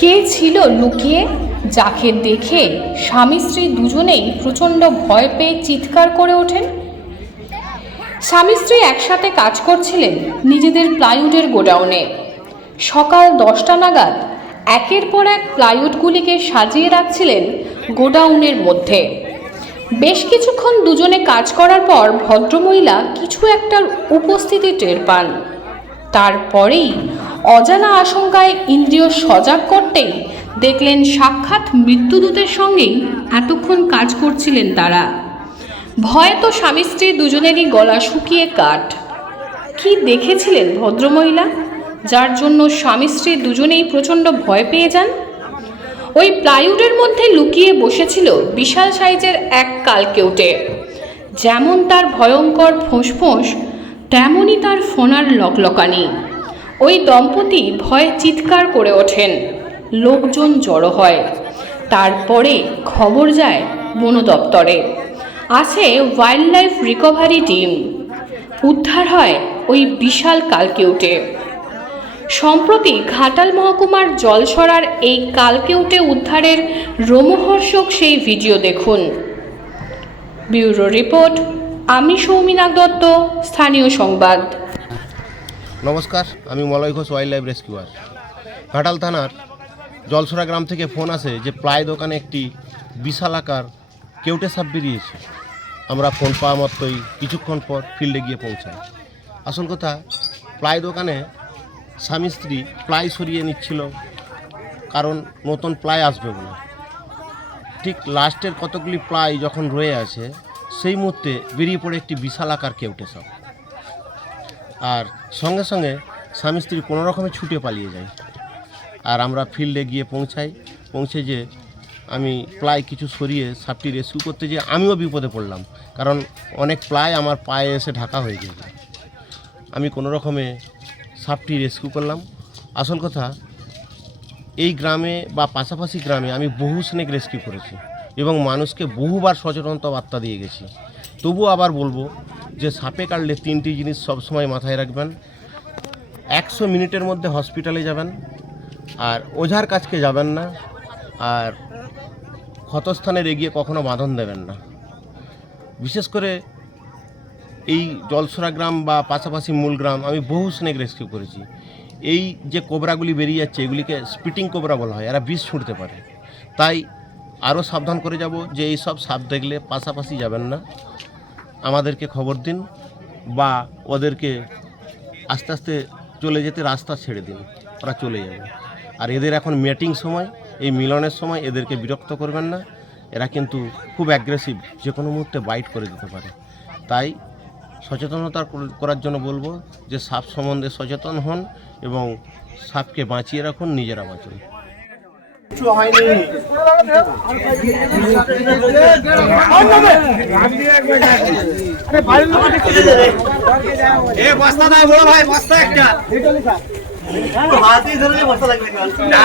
কে ছিল লুকিয়ে? যাকে দেখে স্বামী স্ত্রী দুজনেই প্রচণ্ড ভয় পেয়ে চিৎকার করে ওঠেন। স্বামী স্ত্রী একসাথে কাজ করছিলেন নিজেদের প্লাইউডের গোডাউনে। সকাল দশটা নাগাদ একের পর এক প্লাইউডগুলিকে সাজিয়ে রাখছিলেন গোডাউনের মধ্যে। বেশ কিছুক্ষণ দুজনে কাজ করার পর ভদ্রমহিলা কিছু একটার উপস্থিতি টের পান। তারপরেই অজানা আশঙ্কায় ইন্দ্রিয় সজাগ করতেই দেখলেন সাক্ষাৎ মৃত্যুদূতের সঙ্গেই এতক্ষণ কাজ করছিলেন তারা। ভয়ে তো স্বামী স্ত্রী দুজনেরই গলা শুকিয়ে কাঠ। কি দেখেছিলেন ভদ্রমহিলা? যার জন্য স্বামী স্ত্রী দুজনেই প্রচণ্ড ভয় পেয়ে যান? ওই প্লাইউডের মধ্যে লুকিয়ে বসেছিল বিশাল সাইজের এক কালকেউটে যেমন তার ভয়ঙ্কর ফোঁস তেমনই তার ফোনার লকলকানি। ওই দম্পতি ভয়ে চিৎকার করে ওঠেন, লোকজন জড়ো হয়। তারপরে খবর যায় বন দপ্তরে। আছে ওয়াইল্ড লাইফ রিকভারি টিম। উদ্ধার হয় ওই বিশাল কালকেউটে সম্প্রতি ঘাটাল মহকুমার জলসরার এই কালকেউটে উদ্ধারের রোমহর্ষক সেই ভিডিও দেখুন। ব্যুরো রিপোর্ট, আমি সৌমিনাগ দত্ত, স্থানীয় সংবাদ। নমস্কার, আমি Malay Ghosh wild life rescuer. Ghatal থানার জলসরা গ্রাম থেকে ফোন আসে যে প্লাই দোকানে একটি বিশাল আকার কেউটে সাপ বেরিয়েছে। আমরা ফোন পাওয়া মাত্রই কিছুক্ষণ পর ফিল্ডে গিয়ে পৌঁছাই। আসল কথা, প্লাই দোকানে স্বামী স্ত্রী প্লাই সরিয়ে নিচ্ছিল, কারণ নতুন প্লাই আসবে বলে। ঠিক লাস্টের কতগুলি প্লাই যখন রয়ে আছে, সেই মুহূর্তে বেরিয়ে পড়ে একটি বিশাল আকার কেউটে সাপ আর সঙ্গে সঙ্গে স্বামী স্ত্রী কোনো রকমে ছুটে পালিয়ে যায়। আর আমরা ফিল্ডে গিয়ে পৌঁছাই, পৌঁছে যে আমি প্লাই কিছু সরিয়ে সাপটি রেস্কিউ করতে যেয়ে আমিও বিপদে পড়লাম, কারণ অনেক প্লাই আমার পায়ে এসে ঢাকা হয়ে গেছে আমি কোনো রকমে সাপটি রেস্কিউ করলাম। আসল কথা, এই গ্রামে বা পাশাপাশি গ্রামে আমি বহু স্নেক রেস্কিউ করেছি এবং মানুষকে বহুবার সচেতনতা বার্তা দিয়ে গেছি। তবু আবার বলব যে সাপে কাটলে তিনটি জিনিস সবসময় মাথায় রাখবেন। একশো মিনিটের মধ্যে হসপিটালে যাবেন আর ওঝার কাছকে যাবেন না আর ক্ষতস্থানের এগিয়ে কখনো বাঁধন দেবেন না। বিশেষ করে এই জলসরা গ্রাম বা পাশাপাশি মূল গ্রাম, আমি বহু স্নেক রেস্কিউ করেছি। এই যে কোবরাগুলি বেরিয়ে যাচ্ছে, এগুলিকে স্পিটিং কোবরা বলা হয়, এরা বিষ ছুঁড়তে পারে। তাই আরও সাবধান করে যাব যে এই সব সাপ দেখলে পাশাপাশি যাবেন না। আমাদেরকে খবর দিন বা ওদেরকে আস্তে আস্তে চলে যেতে রাস্তা ছেড়ে দিন, ওরা চলে যাবে। আর এদের এখন মেটিং সময়, এই মিলনের সময় এদেরকে বিরক্ত করবেন না। এরা কিন্তু খুব অ্যাগ্রেসিভ যে কোনো মুহূর্তে বাইট করে দিতে পারে। তাই সচেতনতা করার জন্য বলব যে সাপ সম্বন্ধে সচেতন হন এবং সাপকে বাঁচিয়ে রাখুন নিজেরা বাঁচুন কিছু হয়নি এ বস্তা দাও বড় ভাই বস্তা একটা হাতি ধরলে বস্তা লাগবে না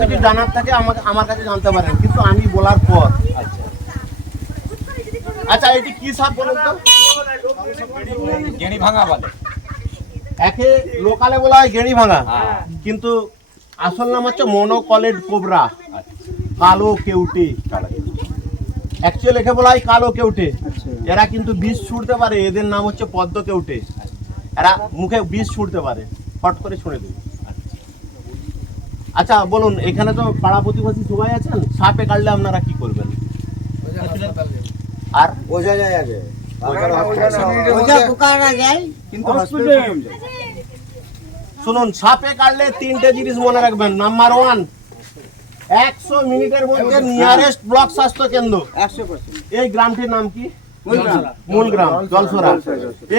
যদি কিছু জানার থাকে আমাকে আমার কাছে জানতে পারেন। কিন্তু আমি বলার পর। আচ্ছা এটি কি সাপ বলুন তো? গেড়ি ভাঙা বলে। একে লোকালে বলা হয় গেড়ি ভাঙা কিন্তু আসল নাম হচ্ছে মনোকলেড কোবরা। কালো কেউটে। অ্যাকচুয়ালি একে বলা হয় কালো কেউটে। এরা কিন্তু বিষ ছুটতে পারে এদের নাম হচ্ছে পদ্ম কেউটে। এরা মুখে বিষ ছুটতে পারে। ফট করে ছুঁড়ে দেবে আচ্ছা বলুন এখানে তো পাড়া প্রতিবেশী সবাই আছেন? সাপে কাটলে আপনারা কি করবেন? আর? বোঝা যায় আগে। শুনুন সাপে কাটলে তিনটে জিনিস মনে রাখবেন। নাম্বার ওয়ান একশো মিনিটের মধ্যে নিয়ারেস্ট ব্লক স্বাস্থ্য কেন্দ্র। এই গ্রামটির নাম কি? মূল গ্রাম। জলসরা।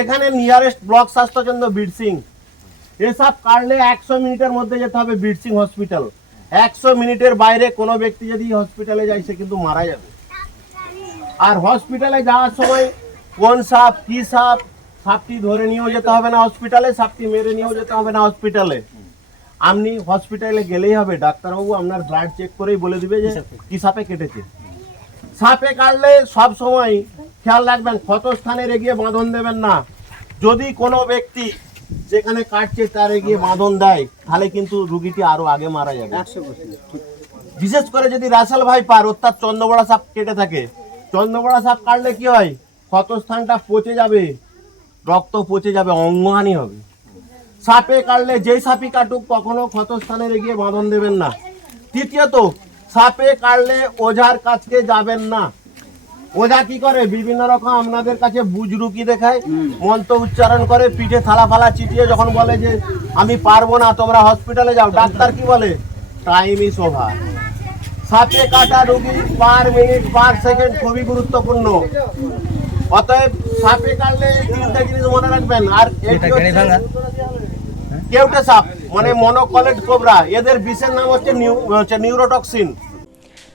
এখানে নিয়ারেস্ট ব্লক স্বাস্থ্য স্বাস্থ্যকেন্দ্র বিরসিং। এসব কাটলে একশো মিনিটের মধ্যে যেতে হবে বিরসিং হসপিটাল। একশো মিনিটের বাইরে কোনো ব্যক্তি যদি হসপিটালে যায়, সে কিন্তু মারা যাবে। আর হসপিটালে যাওয়ার সময় কোন সাপ, কি সাপ, সাপটি ধরে নিয়েও যেতে হবে না হসপিটালে, সাপটি মেরে নিয়েও যেতে হবে না হসপিটালে। আপনি হসপিটালে গেলেই হবে। ডাক্তারবাবু আপনার ব্লাড চেক করেই বলে দিবে যে কি সাপে কেটেছে। সাপে কাটলে সব সময় খেয়াল রাখবেন ক্ষত স্থানে এগিয়ে বাঁধন দেবেন না। যদি কোনো ব্যক্তি যেখানে কাটছে তার এগিয়ে বাঁধন দেয় তাহলে কিন্তু রুগীটি আরও আগে মারা যাবে। বিশেষ করে যদি রাসেল ভাই পার অর্থাৎ চন্দ্রবড়া সাপ কেটে থাকে চন্দ্রবড়া সাপ কাটলে কি হয়? ক্ষতস্থানটা পচে যাবে রক্ত পচে যাবে অঙ্গহানি হবে। সাপে কাটলে যেই সাপই কাটুক কখনো ক্ষতস্থানে এগিয়ে বাঁধন দেবেন না। তৃতীয়ত সাপে কাটলে ওঝার কাছে যাবেন না। ওঝা কি করে? বিভিন্ন রকম আপনাদের কাছে বুজরুকি দেখায় মন্ত্র উচ্চারণ করে পিঠে থালা ফালা চিটিয়ে যখন বলে যে আমি পারব না তোমরা হসপিটালে যাও। ডাক্তার কি বলে? টাইম ইস ওভার সাপে কাটা রুগী পার মিনিট পার সেকেন্ড খুবই গুরুত্বপূর্ণ। অতএব সাপে কাটলে তিনটা জিনিস মনে রাখবেন। আর কেউটে সাপ মানে মনোকলেট কোবরা এদের বিষের নাম হচ্ছে নিউ হচ্ছে নিউরোটক্সিন